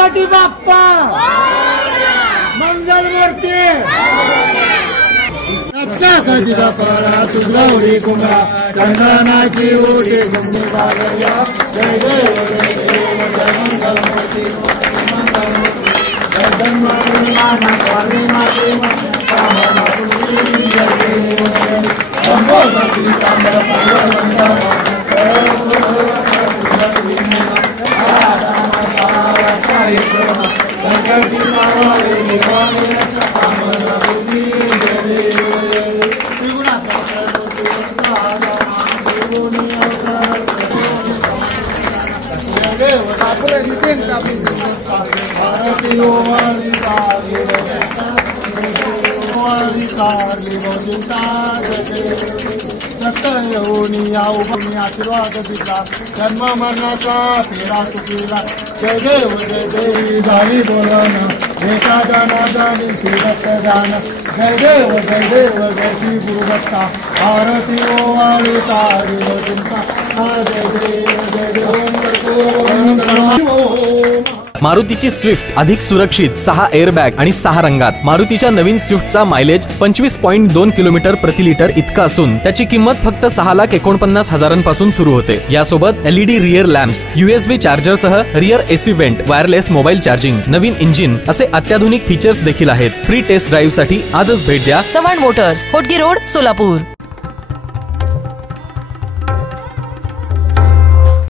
गणपती बाप्पा मंगल मूर्ती गणपती बाप्पा तुझी कुंभा चंदनाची ओटी गुंडी बागया जय जय जय मंगल मूर्ती आशीर्वाद दिला जन्म मरणाचा फेरा चुकला जय देव जय देवी झाली बोलना एका जनाचा रक्तदान जय देव जय श्री गुरुदत्ता आरती ओवाळी तारी तुमचा जय देव मारुतीची स्विफ्ट अधिक सुरक्षित 6 एअरबॅग आणि 6 रंगात। मारुतीच्या नवीन स्विफ्टचा मायलेज 25.2 किलोमीटर प्रति लिटर इतका असून त्याची किंमत फक्त 6,49,000 सुरू होते। यासोबत LED rear lamps, USB charger सह rear AC vent, wireless mobile charging, नवीन इंजिन असे अत्याधुनिक फीचर्स देखील आहेत। फ्री टेस्ट ड्राईव्ह साठी आजच भेट द्या चव्हाण मोटर्स, होटगी रोड, सोलापूर।